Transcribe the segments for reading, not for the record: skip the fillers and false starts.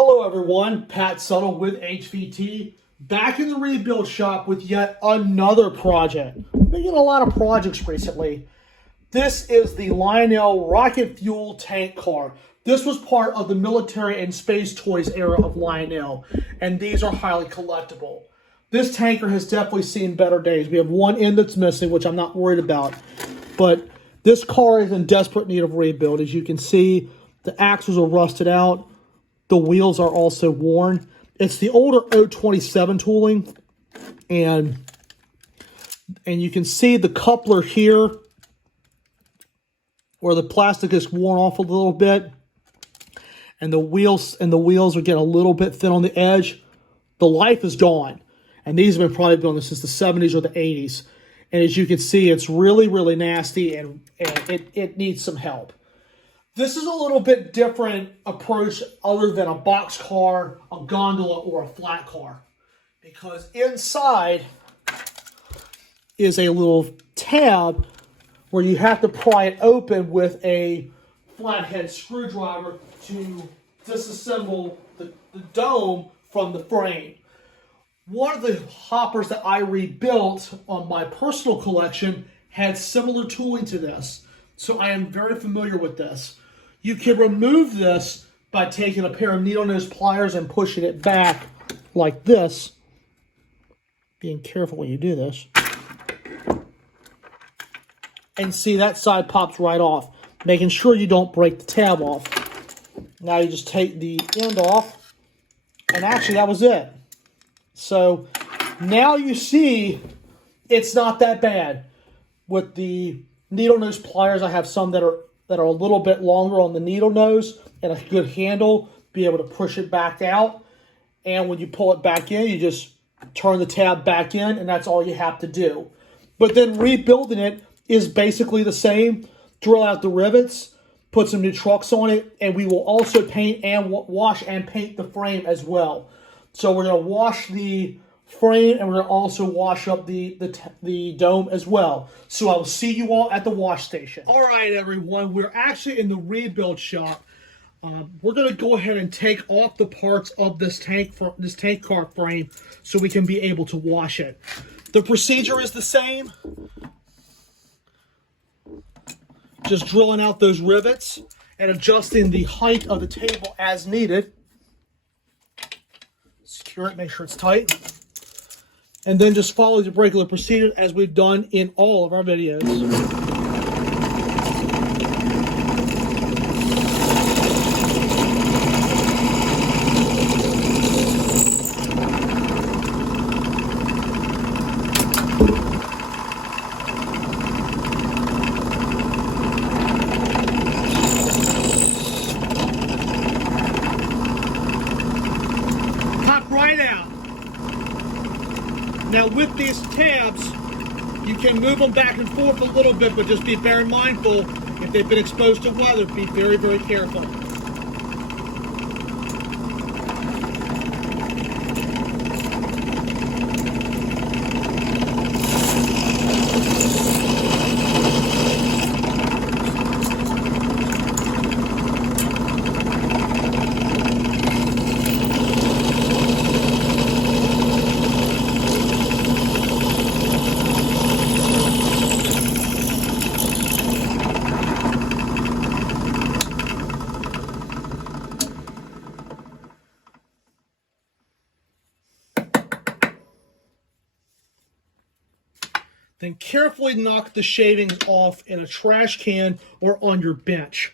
Hello everyone, Pat Subtle with HVT, back in the rebuild shop with yet another project. We've been getting a lot of projects recently. This is the Lionel Rocket Fuel tank car. This was part of the military and space toys era of Lionel, and these are highly collectible. This tanker has definitely seen better days. We have one end that's missing, which I'm not worried about, but this car is in desperate need of rebuild. As you can see, the axles are rusted out. The wheels are also worn. It's the older 027 tooling, and you can see the coupler here where the plastic is worn off a little bit, and the wheels are getting a little bit thin on the edge. The life is gone, and these have been probably been on this since the 70s or the 80s. And as you can see, it's really, really nasty, and it needs some help. This is a little bit different approach other than a box car, a gondola, or a flat car. Because inside is a little tab where you have to pry it open with a flathead screwdriver to disassemble the dome from the frame. One of the hoppers that I rebuilt on my personal collection had similar tooling to this. So I am very familiar with this. You can remove this by taking a pair of needle nose pliers and pushing it back like this. Being careful when you do this. And see, that side pops right off, making sure you don't break the tab off. Now you just take the end off, and actually that was it. So now you see it's not that bad. With the needle nose pliers, I have some that are a little bit longer on the needle nose and a good handle, be able to push it back out. And when you pull it back in, you just turn the tab back in, and that's all you have to do. But then rebuilding it is basically the same. Drill out the rivets, put some new trucks on it, and we will also paint and wash and paint the frame as well. So we're going to wash the frame, and we're going to also wash up the dome as well. So I will see you all at the wash station. All right, everyone, we're actually in the rebuild shop. We're going to go ahead and take off the parts of this tank car frame so we can be able to wash it. The procedure is the same. Just drilling out those rivets and adjusting the height of the table as needed. Secure it, make sure it's tight. And then just follow the regular procedure as we've done in all of our videos. Pop right out. Now with these tabs, you can move them back and forth a little bit, but just be very mindful. If they've been exposed to weather, be very, very careful. Then carefully knock the shavings off in a trash can or on your bench.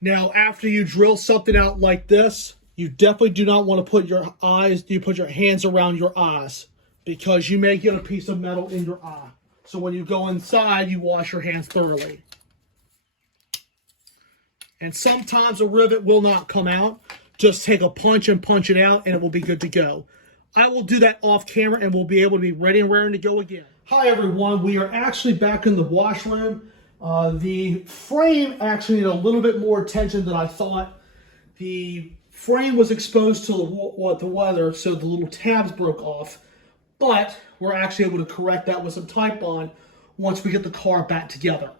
Now, after you drill something out like this, you definitely do not want to put your hands around your eyes, because you may get a piece of metal in your eye. So when you go inside, you wash your hands thoroughly. And sometimes a rivet will not come out. Just take a punch and punch it out, and it will be good to go. I will do that off camera, and we'll be able to be ready and raring to go again. Hi everyone, we are actually back in the washroom. The frame actually needed a little bit more attention than I thought. The frame was exposed to the weather, so the little tabs broke off. But we're actually able to correct that with some Type Bond once we get the car back together.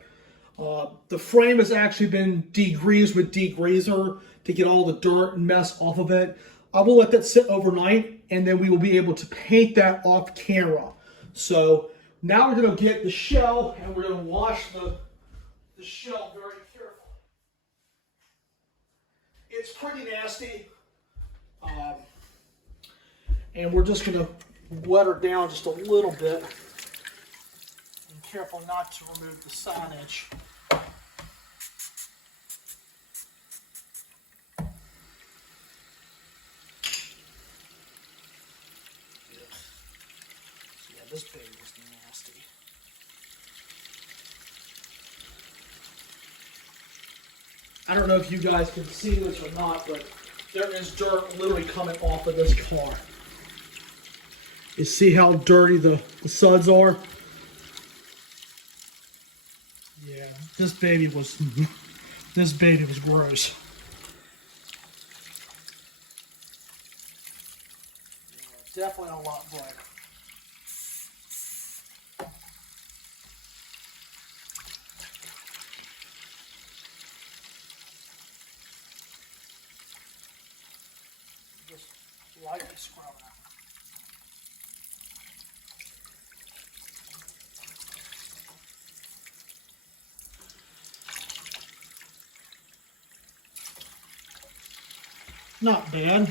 The frame has actually been degreased with degreaser to get all the dirt and mess off of it. I will let that sit overnight, and then we will be able to paint that off camera. So now we're going to get the shell, and we're going to wash the shell very carefully. It's pretty nasty, and we're just going to wet her down just a little bit. And careful not to remove the signage. This baby was nasty. I don't know if you guys can see this or not, but there is dirt literally coming off of this car. You see how dirty the suds are? Yeah, this baby was gross. Yeah, definitely a lot brighter. Just lightly scrub it out. Not bad.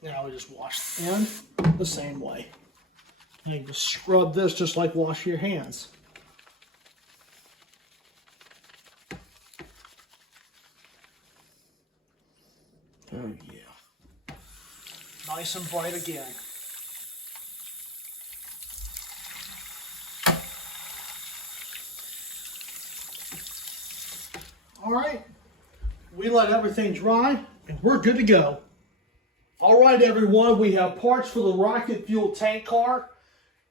Now we just wash the end the same way. And you just scrub this just like washing your hands. Oh yeah. Nice and bright again. All right, we let everything dry and we're good to go. All right, everyone, we have parts for the Rocket Fuel tank car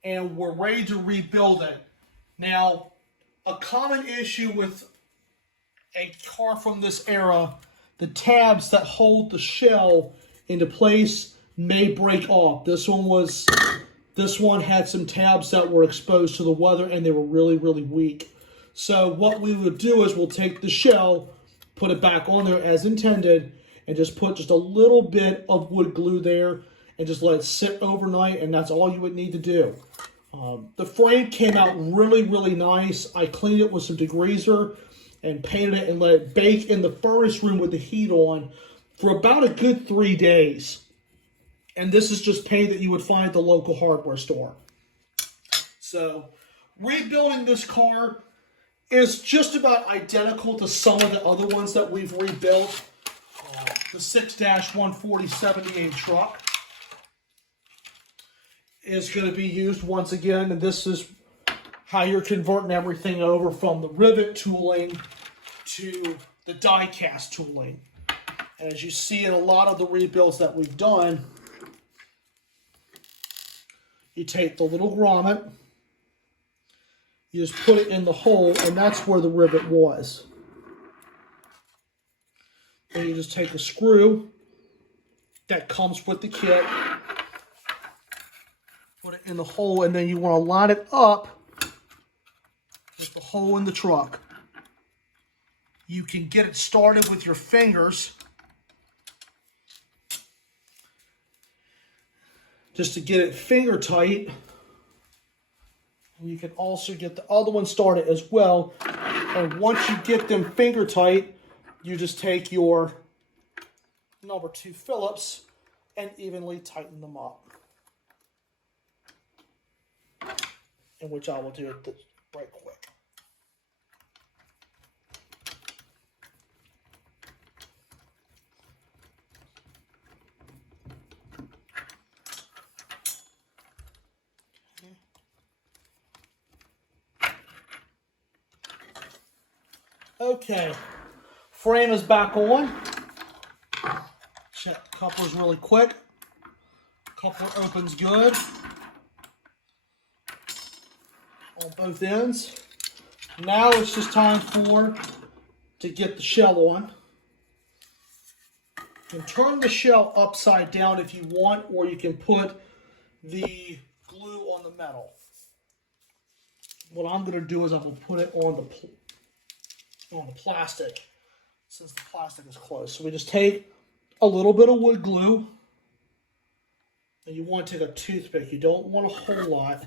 and we're ready to rebuild it. Now, a common issue with a car from this era, the tabs that hold the shell into place may break off. This one had some tabs that were exposed to the weather and they were really, really weak. So what we would do is we'll take the shell, put it back on there as intended, and just put just a little bit of wood glue there and just let it sit overnight, and that's all you would need to do. The frame came out really, really nice. I cleaned it with some degreaser and painted it and let it bake in the furnace room with the heat on for about a good 3 days. And this is just paint that you would find at the local hardware store. So rebuilding this car is just about identical to some of the other ones that we've rebuilt. The 6-140/78 truck is going to be used once again, and this is how you're converting everything over from the rivet tooling to the die cast tooling. And as you see in a lot of the rebuilds that we've done, you take the little grommet, you just put it in the hole, and that's where the rivet was. And you just take a screw that comes with the kit, put it in the hole, and then you want to line it up with the hole in the truck. You can get it started with your fingers just to get it finger tight. And you can also get the other one started as well. And once you get them finger tight, you just take your number 2 Phillips and evenly tighten them up. In which I will do it right quick. Okay, frame is back on. Check the couplers really quick. Coupler opens good on both ends. Now it's just time to get the shell on. You can turn the shell upside down if you want, or you can put the glue on the metal. What I'm going to do is I'm going to put it on the plastic, since the plastic is closed. So we just take a little bit of wood glue, and you want to take a toothpick. You don't want a whole lot.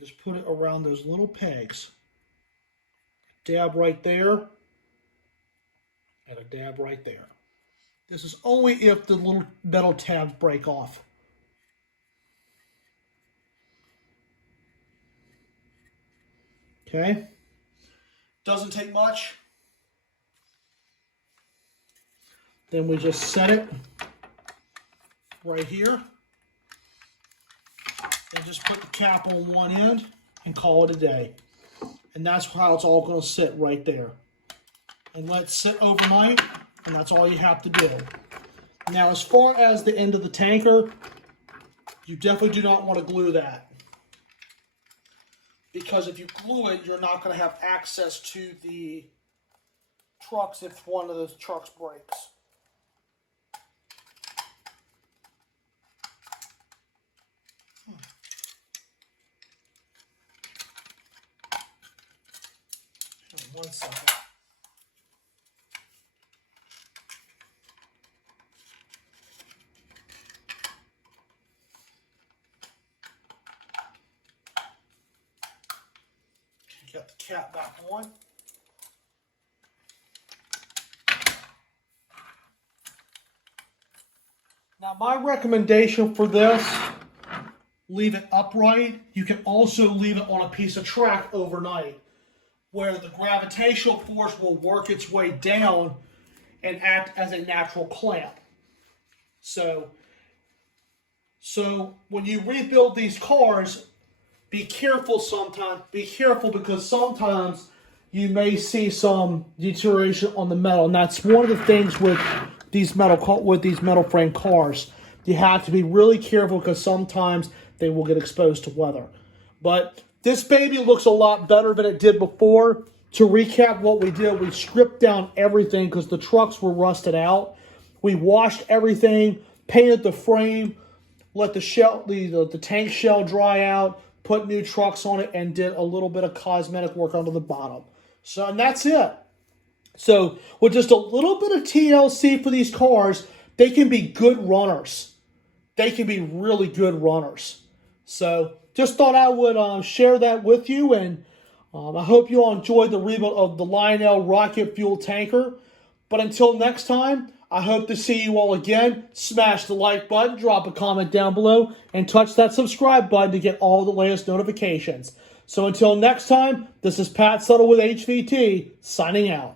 Just put it around those little pegs. Dab right there, and a dab right there. This is only if the little metal tabs break off. Okay, doesn't take much. Then we just set it right here and just put the cap on one end and call it a day. And that's how it's all going to sit right there. And let it sit overnight, and that's all you have to do. Now, as far as the end of the tanker, you definitely do not want to glue that. Because if you glue it, you're not going to have access to the trucks if one of those trucks breaks. One second. Get the cap back on. Now, my recommendation for this, leave it upright. You can also leave it on a piece of track overnight, where the gravitational force will work its way down and act as a natural clamp. So when you rebuild these cars, be careful sometimes. Be careful, because sometimes you may see some deterioration on the metal, and that's one of the things with these metal frame cars. You have to be really careful, because sometimes they will get exposed to weather. But this baby looks a lot better than it did before. To recap what we did, we stripped down everything because the trucks were rusted out. We washed everything, painted the frame, let the tank shell dry out, put new trucks on it, and did a little bit of cosmetic work onto the bottom. So, and that's it. So, with just a little bit of TLC for these cars, they can be good runners. They can be really good runners. So, just thought I would share that with you, and I hope you all enjoyed the rebuild of the Lionel Rocket Fuel tanker. But until next time, I hope to see you all again. Smash the like button, drop a comment down below, and touch that subscribe button to get all the latest notifications. So until next time, this is Pat Settle with HVT, signing out.